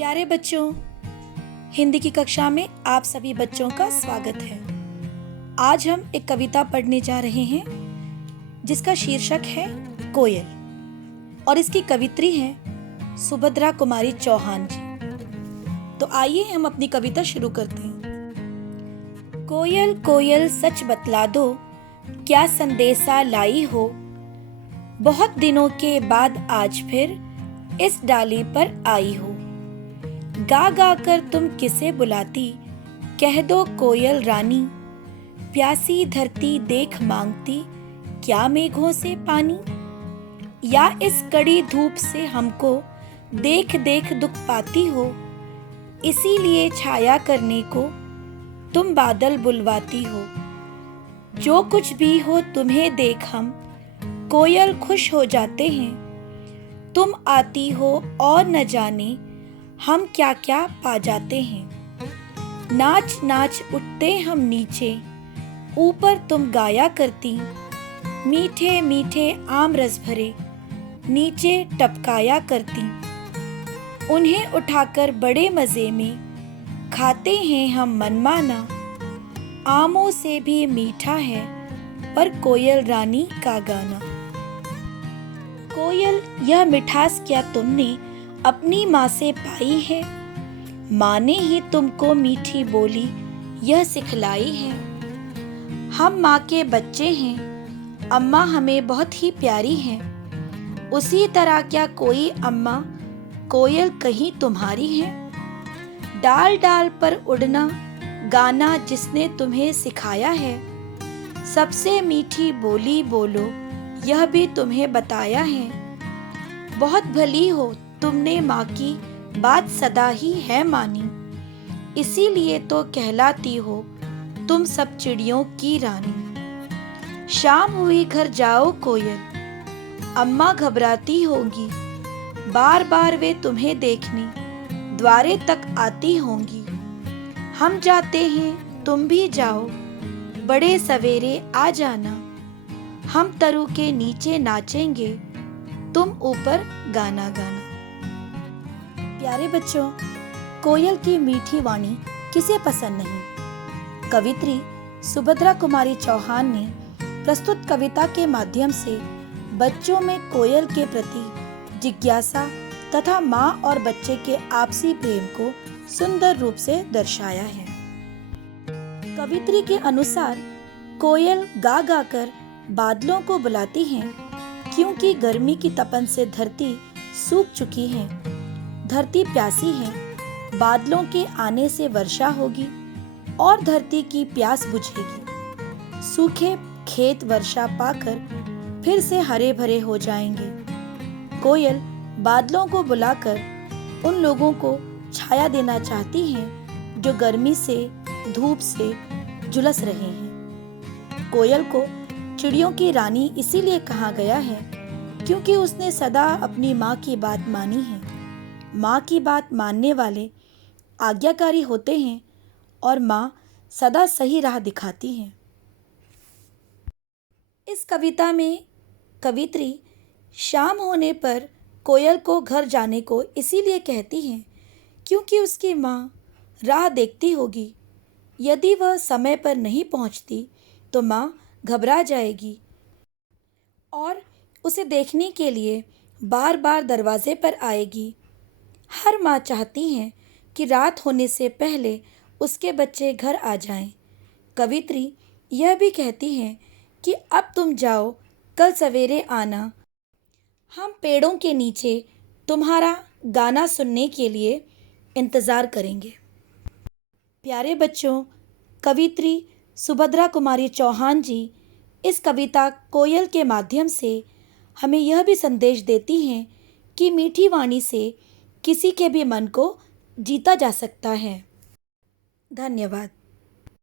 प्यारे बच्चों, हिंदी की कक्षा में आप सभी बच्चों का स्वागत है। आज हम एक कविता पढ़ने जा रहे हैं जिसका शीर्षक है कोयल और इसकी कवित्री हैं सुभद्रा कुमारी चौहान जी। तो आइए हम अपनी कविता शुरू करते हैं। कोयल कोयल सच बतला दो, क्या संदेशा लाई हो, बहुत दिनों के बाद आज फिर इस डाली पर आई हो। गा गा कर तुम किसे बुलाती, कह दो कोयल रानी, प्यासी धरती देख मांगती, क्या मेघों से पानी। या इस कड़ी धूप से हमको देख देख दुख पाती हो, इसीलिए छाया करने को तुम बादल बुलवाती हो। जो कुछ भी हो तुम्हें देख हम कोयल खुश हो जाते हैं, तुम आती हो और न जाने हम क्या क्या पा जाते हैं। नाच नाच उठते हम नीचे, ऊपर तुम गाया करती, मीठे मीठे आम रस भरे नीचे टपकाया करती। उन्हें उठाकर बड़े मजे में खाते हैं हम मनमाना, आमों से भी मीठा है पर कोयल रानी का गाना। कोयल यह मिठास क्या तुमने अपनी माँ से पाई है, माँ ने ही तुमको मीठी बोली यह सिखलाई है। हम माँ के बच्चे हैं, अम्मा हमें बहुत ही प्यारी है, उसी तरह क्या कोई अम्मा कोयल कहीं तुम्हारी है। डाल डाल पर उड़ना गाना जिसने तुम्हें सिखाया है, सबसे मीठी बोली बोलो यह भी तुम्हें बताया है। बहुत भली हो तुमने माँ की बात सदा ही है मानी, इसीलिए तो कहलाती हो तुम सब चिड़ियों की रानी। शाम हुई घर जाओ कोयल, अम्मा घबराती होंगी, बार बार वे तुम्हें देखने द्वारे तक आती होंगी। हम जाते हैं तुम भी जाओ, बड़े सवेरे आ जाना, हम तरु के नीचे नाचेंगे, तुम ऊपर गाना गाना। प्यारे बच्चों, कोयल की मीठी वाणी किसे पसंद नहीं। कवित्री सुभद्रा कुमारी चौहान ने प्रस्तुत कविता के माध्यम से बच्चों में कोयल के प्रति जिज्ञासा तथा माँ और बच्चे के आपसी प्रेम को सुंदर रूप से दर्शाया है। कवित्री के अनुसार कोयल गा गा कर बादलों को बुलाती हैं, क्योंकि गर्मी की तपन से धरती सूख चुकी है, धरती प्यासी है। बादलों के आने से वर्षा होगी और धरती की प्यास बुझेगी। सूखे खेत वर्षा पाकर फिर से हरे भरे हो जाएंगे। कोयल बादलों को बुलाकर उन लोगों को छाया देना चाहती हैं जो गर्मी से धूप से झुलस रहे हैं। कोयल को चिड़ियों की रानी इसीलिए कहा गया है क्योंकि उसने सदा अपनी माँ की बात मानी है। माँ की बात मानने वाले आज्ञाकारी होते हैं और माँ सदा सही राह दिखाती है। इस कविता में कवित्री शाम होने पर कोयल को घर जाने को इसीलिए कहती हैं क्योंकि उसकी माँ राह देखती होगी। यदि वह समय पर नहीं पहुँचती तो माँ घबरा जाएगी और उसे देखने के लिए बार बार दरवाजे पर आएगी। हर माँ चाहती हैं कि रात होने से पहले उसके बच्चे घर आ जाएं। कवित्री यह भी कहती हैं कि अब तुम जाओ, कल सवेरे आना, हम पेड़ों के नीचे तुम्हारा गाना सुनने के लिए इंतज़ार करेंगे। प्यारे बच्चों, कवित्री सुभद्रा कुमारी चौहान जी इस कविता कोयल के माध्यम से हमें यह भी संदेश देती हैं कि मीठी वाणी से किसी के भी मन को जीता जा सकता है। धन्यवाद।